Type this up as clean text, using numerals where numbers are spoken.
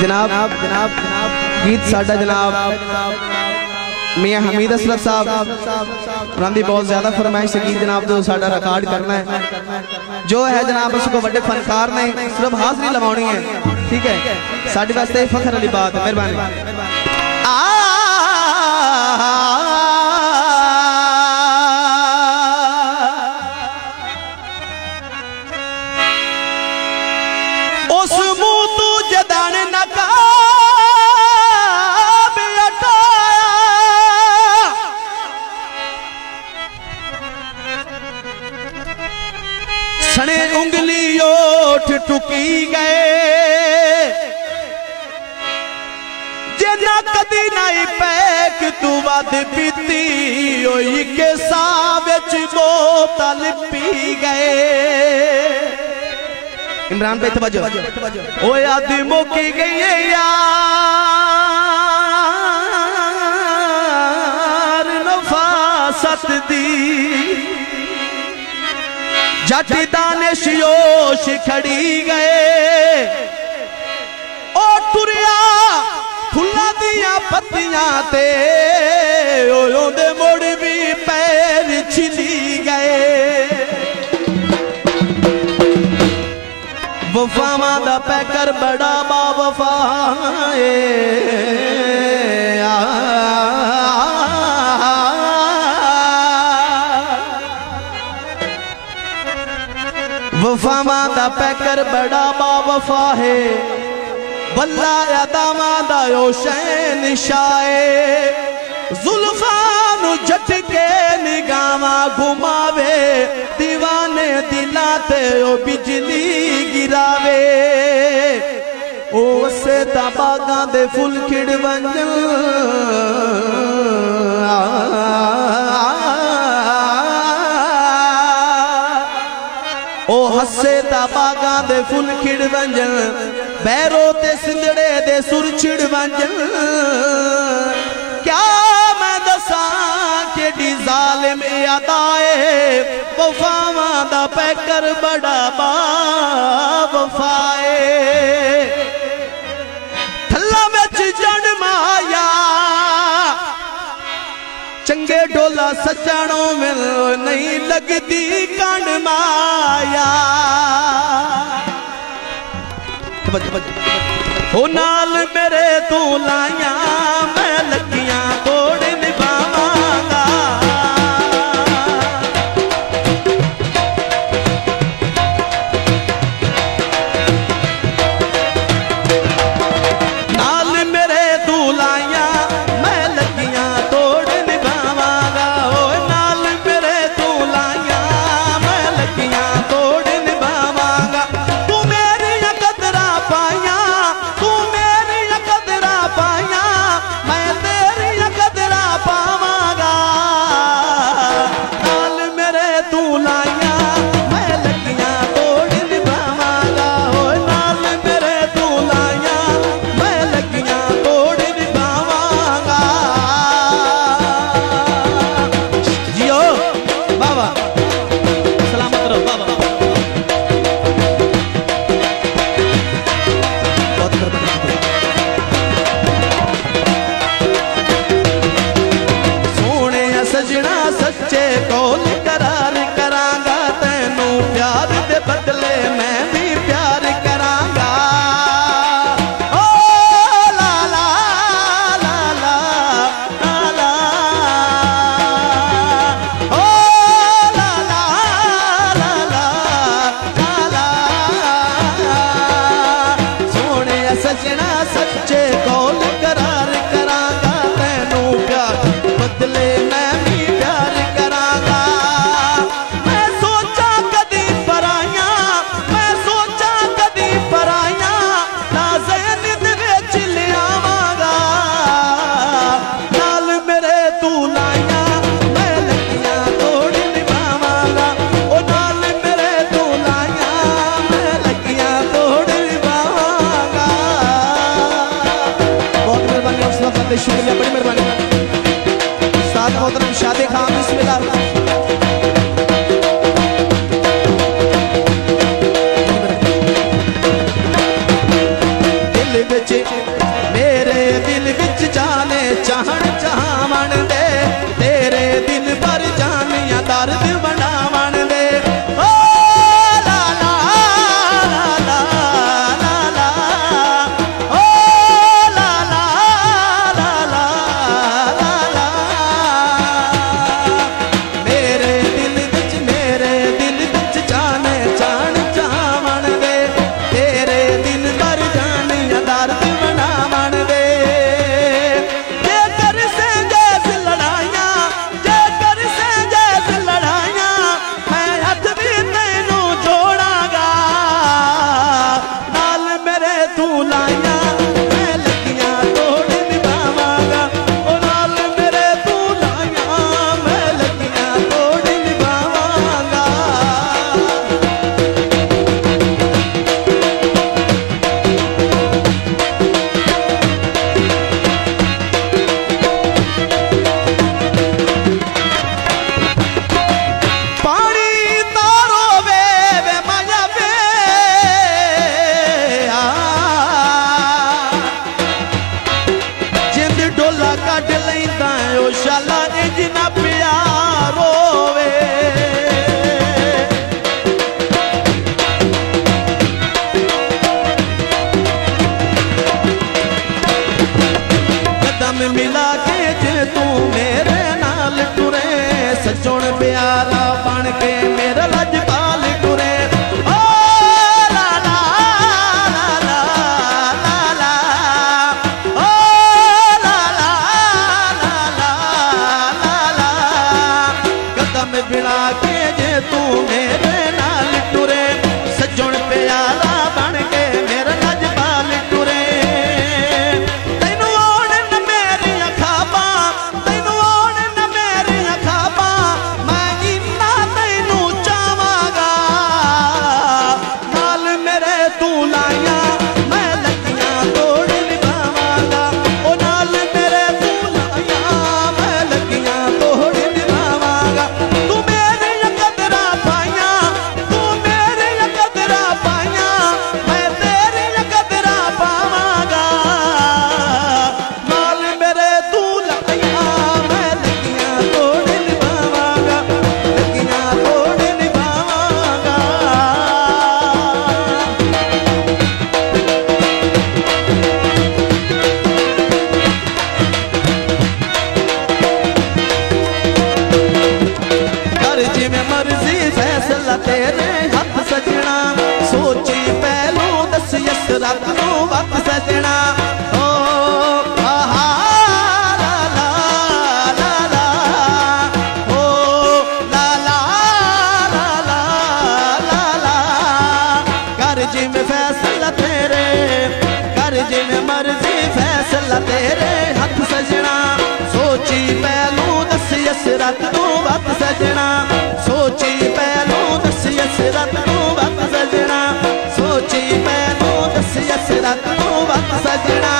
जनाब जनाब गीत साडा जनाब मियां हमीद असलफ साहब उन्होंने बहुत ज्यादा फरमाइश है गीत जनाब तो साडा रिकॉर्ड करना है जो है जनाब उसको बड़े फनकार ने सिर्फ हाजिरी लवानी है। ठीक है साडे वास्ते फखर वाली बात है। मेहरबानी। उस मुंह तू जदान नका सने उंगली ओठ टुकी गए जना कदी नहीं पैक तू वध पीती होई के साविच बोतल पी गए। इमरान भाई तवज्जो ओ आदि मुकी गई यार नफासत दी जट दानिशयोश खड़ी गए ओ टुरिया फुल्लां दियां पत्तियां ते ओंदे मुड़ भी पैर छिली गए। वफावां दा पैकर बड़ा बावफा है वफावां दा पैकर बड़ा बावफा है बल्ला अदावां दा ओशन शाए जुल्फां नू झटके निगाहां घुमावे दीवाने दिलां ते ओ बिजली गिरावे उसे दा बागां दे फुल खिड़ वंजन ओ हसे दा बागां दे फुल खिड़ वंजन बैरो ते सिंधड़े दे सुर छिड़ वंजन। क्या मैं दसां केडी जालिम अदाए वफावां दा पैकर बड़ा बावफाए थल्ला विच जड़ माया चंगे डोला सजणों मिल नहीं लगती कंड माया ओ नाल मेरे तू लाया मैं लगियां तोड़ निभावांगा नाल मेरे तू लाया मैं लगियां तोड़ निभावांगा ओ नाल मेरे तू लाया मैं लगियां तोड़ निभावांगा। तू मेरी कदरा पाया तू मेरी कदरा पाया मैं तेरी कदरा पावांगा नाल मेरे तू लाया मैं लगियां तोड़ निभावांगा ओ नाल मेरे तू लाया मैं लगियां तोड़ निभावांगा। जियो बाबा सलामत रहो बाबा सोने सजना सच्चे कौल करार करांगा तैनू प्यार दे बदले मैं भी प्यार करांगा। ओ ला ला ला ला ला ओ ला ला ला ला सोने सजना सच्चे कौल करार करांगा तैनू प्यार बदले मैं भी प्यार करांगा। मैं सोचा कदी पराया मैं सोचा कदी पराया नाज़ें दे विच लियावांगा नाल मेरे तू लाया मैं लगियां तोड़ निभावांगा ओ नाल मेरे तू लाया मैं लगियां तोड़ निभावांगा। बहुत मेहरबानी आप सब का शुक्रिया बड़ी मेहरबानी उस्ताद मोहतरम शादी खान बिस्मिल्लाह। दिल विच लाइया मैं लगियां तोड़ निभावांगा ओ नाल मेरे तू लाइया मैं लगियां तोड़ निभावांगा पानी तारो वे वे माया वे जिंद डोला कट लैंदा ओ शाला इंज ना प्यारो वे कदम मिला के जे तू मेरे नाल टुरे सजोण प्यारा बन के मेरा लजपाल टुरे ओ ला ला ला ला ला ओ ला ला ला ला ला कदम मिला के जे तू मेरे नाल टुरे सजोण प्यारा बन के मेरा लजपाल टुरे तैनू ओण न मेरियां खाबां तैनू ओण न मेरियां खाबां मैं इन्ना तैनू चाहांगा नाल मेरे तू लाइया मैं लगियां तोड़ निभावांगा ओ नाल मेरे तू लाइया मैं लगियां तोड़ निभावांगा तू मेरियां कदरां पाइयां तू मेरियां कदरां पाइयां मैं तेरियां कदरां पावांगा नाल मेरे तू लाइया मैं लगियां तोड़ निभावांगा लगियां तोड़ निभावांगा कर जिवें मर्जी फैसला तेरे हथ सजना सोची पहलू दस यस रात नू वक्त सजना ओ आहा ला ला ला ला ओ ला ला ला ला ला ला कर जिवें फैसला तेरे कर जिवें मर्जी फैसला तेरे हथ सजना सोची पहलू दस यस रात नू वक्त सजना सोची पहलू दस यस रात नू वक्त सजना सोची पहलू दस यस रात नू वक्त सजना